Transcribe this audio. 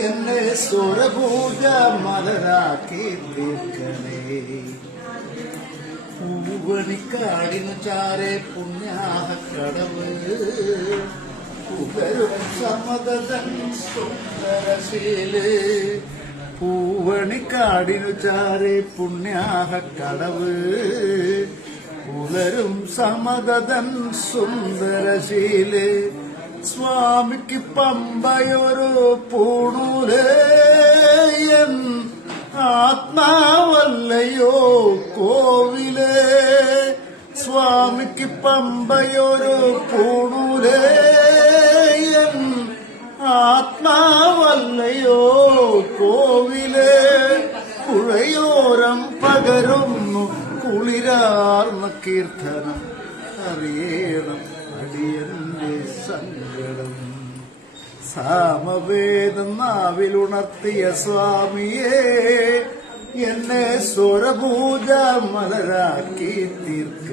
എന്നെ സ്വരപൂജ മലരാക്കി തീർക്കണേ. പൂവണിക്കാടിനു ചാരെ പുണ്യാഹക്കടവ് പുകരും സമതൻ സുന്ദരശീല്. പൂവണിക്കാടിനു ചാരെ പുണ്യാഹക്കടവ് പുലരും സമതൻ സുന്ദരശീല്. സ്വാമിക്ക് പമ്പയൊരു പൂണൂലേയൻ ആത്മാവല്ലയോ കോവിലേ. സ്വാമിക്ക് പമ്പയൊരു പൂണൂലേയൻ ആത്മാവല്ലയോ കോവിലേ. പുഴയോരം പകരുന്നു കുളിരാർന്ന കീർത്തനം അറിയണം അടിയന്റെ സങ്കടം. സാമവേദം നാവിലുണർത്തിയ സ്വാമിയേ എന്നെ സ്വരപൂജ മലരാക്കി തീർക്ക.